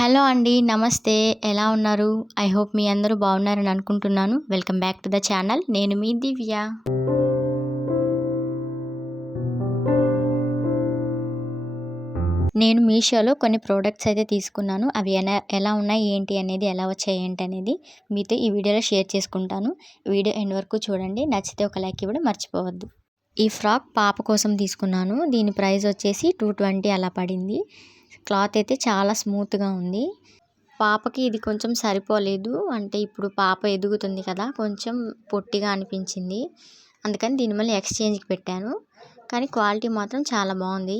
Hello అండి. నమస్తే. ఎలా ఉన్నారు? ఐ హోప్ మీ అందరూ బాగున్నారని అనుకుంటున్నాను. Welcome back to the channel. నేను మీ దివ్య. నేను మీషోలో కొన్ని ప్రోడక్ట్స్ అయితే తీసుకున్నాను. అవి ఎలా ఉన్నాయి, ఏంటి అనేది, ఎలా వచ్చాయి ఏంటి అనేది మీతో ఈ వీడియోలో షేర్ చేసుకుంటాను. వీడియో ఎండ్ వరకు చూడండి. నచ్చితే ఒక లైక్ ఇవ్వడం మర్చిపోవద్దు. ఈ ఫ్రాక్ పాప కోసం తీసుకున్నాను. దీని ప్రైస్ వచ్చేసి 220 అలా పడింది. క్లాత్ అయితే చాలా స్మూత్గా ఉంది. పాపకి ఇది కొంచెం సరిపోలేదు. అంటే ఇప్పుడు పాప ఎదుగుతుంది కదా, కొంచెం పొట్టిగా అనిపించింది. అందుకని దీన్ని మళ్ళీ ఎక్స్చేంజ్కి పెట్టాను. కానీ క్వాలిటీ మాత్రం చాలా బాగుంది.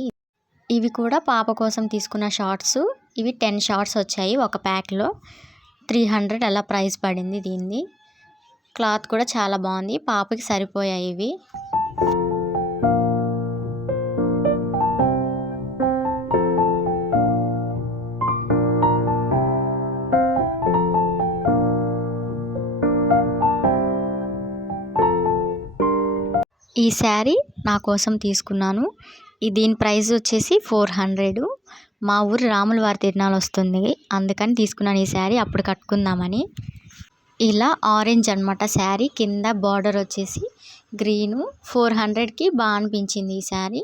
ఇవి కూడా పాప కోసం తీసుకున్న షార్ట్స్. ఇవి 10 షార్ట్స్ వచ్చాయి ఒక ప్యాక్లో. 300 అలా ప్రైస్ పడింది దీన్ని. క్లాత్ కూడా చాలా బాగుంది. పాపకి సరిపోయాయి ఇవి. ఈ శారీ నా కోసం తీసుకున్నాను. దీని ప్రైస్ వచ్చేసి 400. మా ఊరు రాముల వారి తిరునాళ్ళు వస్తుంది, అందుకని తీసుకున్నాను ఈ శారీ. అప్పుడు కట్టుకుందామని. ఇలా ఆరెంజ్ అనమాట శారీ. కింద బార్డర్ వచ్చేసి గ్రీను. 400కి బాగా అనిపించింది ఈ శారీ.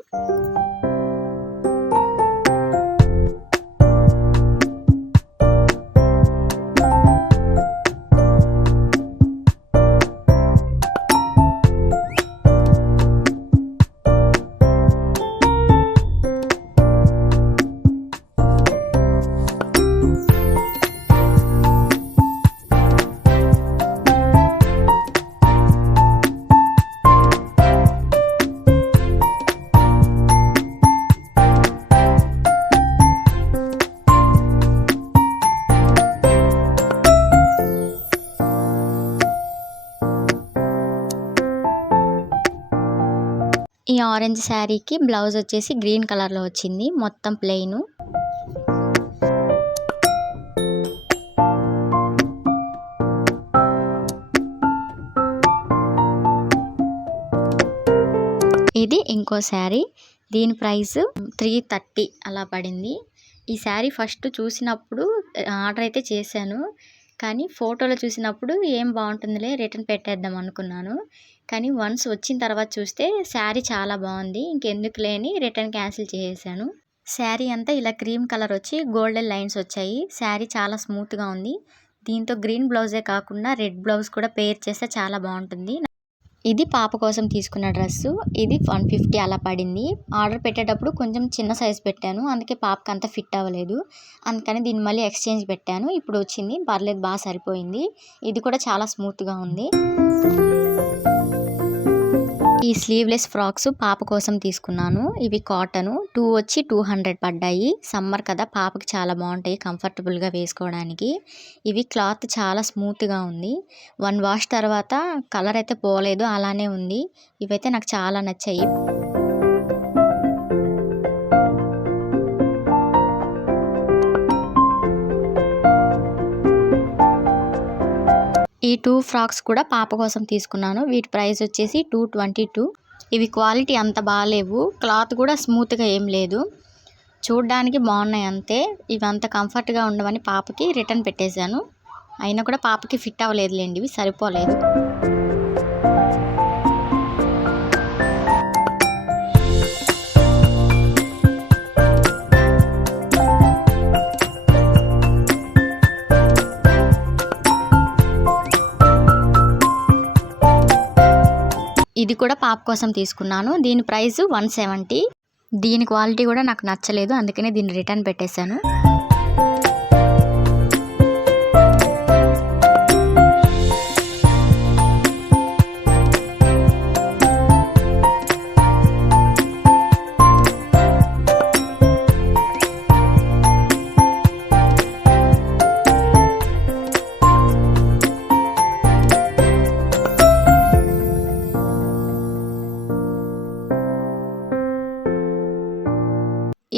ఈ ఆరెంజ్ శారీకి బ్లౌజ్ వచ్చేసి గ్రీన్ కలర్లో వచ్చింది, మొత్తం ప్లెయిన్. ఇది ఇంకో శారీ. దీని ప్రైస్ 330 అలా పడింది. ఈ శారీ ఫస్ట్ చూసినప్పుడు ఆర్డర్ అయితే చేశాను, కానీ ఫోటోలో చూసినప్పుడు ఏం బాగుంటుందిలే రిటర్న్ పెట్టేద్దాం అనుకున్నాను. కానీ వన్స్ వచ్చిన తర్వాత చూస్తే శారీ చాలా బాగుంది. ఇంకెందుకు లేని రిటర్న్ క్యాన్సిల్ చేసేసాను. శారీ అంతా ఇలా క్రీమ్ కలర్ వచ్చి గోల్డెన్ లైన్స్ వచ్చాయి. శారీ చాలా స్మూత్గా ఉంది. దీంతో గ్రీన్ బ్లౌజే కాకుండా రెడ్ బ్లౌజ్ కూడా పేర్ చేస్తే చాలా బాగుంటుంది. ఇది పాప కోసం తీసుకున్న డ్రెస్సు. ఇది 150 అలా పడింది. ఆర్డర్ పెట్టేటప్పుడు కొంచెం చిన్న సైజ్ పెట్టాను, అందుకే పాపకి అంత ఫిట్ అవ్వలేదు. అందుకని దీన్ని మళ్ళీ ఎక్స్చేంజ్ పెట్టాను. ఇప్పుడు వచ్చింది, పర్లేదు, బాగా సరిపోయింది. ఇది కూడా చాలా స్మూత్గా ఉంది. ఈ స్లీవ్లెస్ ఫ్రాక్స్ పాప కోసం తీసుకున్నాను. ఇవి కాటను. 2 వచ్చి 200 పడ్డాయి. సమ్మర్ కదా, పాపకి చాలా బాగుంటాయి కంఫర్టబుల్గా వేసుకోవడానికి. ఇవి క్లాత్ చాలా స్మూత్గా ఉంది. 1 వాష్ తర్వాత కలర్ అయితే పోలేదు, అలానే ఉంది. ఇవైతే నాకు చాలా నచ్చాయి. ఈ 2 ఫ్రాక్స్ కూడా పాప కోసం తీసుకున్నాను. వీటి ప్రైస్ వచ్చేసి 222. ఇవి క్వాలిటీ అంత బాగాలేవు, క్లాత్ కూడా స్మూత్గా ఏం లేదు, చూడ్డానికి బాగున్నాయి అంతే. ఇవి అంత కంఫర్ట్గా ఉండవని పాపకి రిటర్న్ పెట్టేశాను. అయినా కూడా పాపకి ఫిట్ అవ్వలేదులేండి, ఇవి సరిపోలేదు. ఇది కూడా పాప కోసం తీసుకున్నాను. దీని ప్రైస్ 170. దీని క్వాలిటీ కూడా నాకు నచ్చలేదు, అందుకనే దీన్ని రిటర్న్ పెట్టేశాను.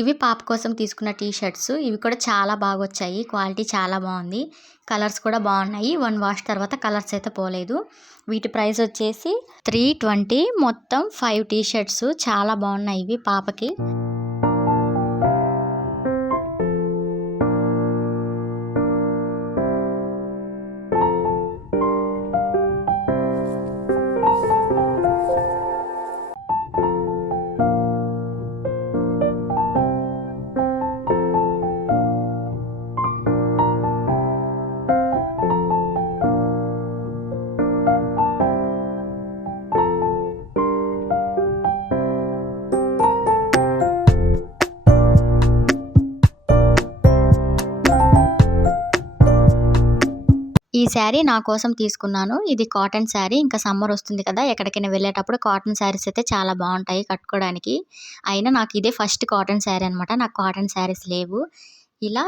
ఇవి పాప కోసం తీసుకున్న టీ షర్ట్స్. ఇవి కూడా చాలా బాగా వచ్చాయి, క్వాలిటీ చాలా బాగుంది. కలర్స్ కూడా బాగున్నాయి. 1 వాష్ తర్వాత కలర్స్ అయితే పోలేదు. వీటి ప్రైస్ వచ్చేసి 320. మొత్తం 5 టీ షర్ట్స్ చాలా బాగున్నాయి ఇవి పాపకి. ఈ శారీ నా కోసం తీసుకున్నాను. ఇది కాటన్ శారీ. ఇంకా సమ్మర్ వస్తుంది కదా! ఎక్కడికైనా వెళ్ళేటప్పుడు కాటన్ శారీస్ అయితే చాలా బావుంటాయి కట్టుకోవడానికి. అయినా నాకు ఇదే ఫస్ట్ కాటన్ శారీ అనమాట. నాకు కాటన్ శారీస్ లేవు. ఇలా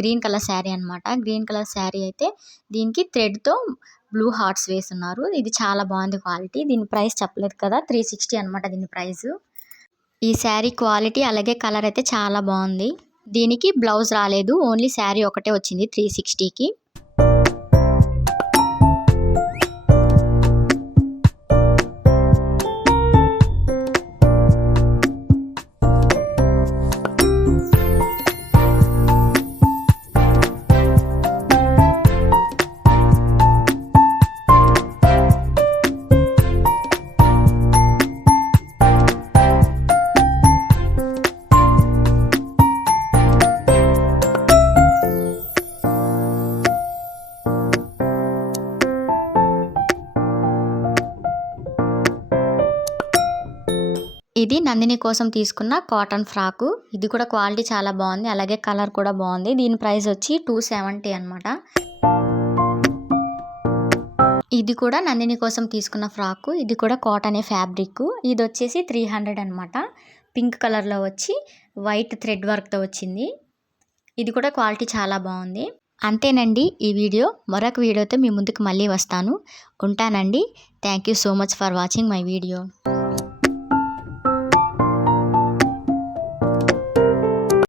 గ్రీన్ కలర్ శారీ అనమాట. గ్రీన్ కలర్ శారీ అయితే దీనికి థ్రెడ్‌తో బ్లూ హార్ట్స్ వేసున్నారు. ఇది చాలా బావుంది క్వాలిటీ. దీని ప్రైస్ చెప్పలేదు కదా! 360 అనమాట దీని ప్రైసు. ఈ శారీ క్వాలిటీ అలాగే కలర్ అయితే చాలా బావుంది. దీనికి బ్లౌజ్ రాలేదు. ఓన్లీ శారీ ఒకటే వచ్చింది 360కి. ఇది నందిని కోసం తీసుకున్న కాటన్ ఫ్రాకు. ఇది కూడా క్వాలిటీ చాలా బాగుంది. అలాగే కలర్ కూడా బాగుంది. దీని ప్రైస్ వచ్చి 270 అనమాట. ఇది కూడా నందిని కోసం తీసుకున్న ఫ్రాకు. ఇది కూడా కాటనే ఫ్యాబ్రిక్. ఇది వచ్చేసి 300 అనమాట. పింక్ కలర్లో వచ్చి వైట్ థ్రెడ్ వర్క్తో వచ్చింది. ఇది కూడా క్వాలిటీ చాలా బాగుంది. అంతేనండి ఈ వీడియో. మరొక వీడియోతో మీ ముందుకు మళ్ళీ వస్తాను. ఉంటానండి. Thank you so much for watching my video.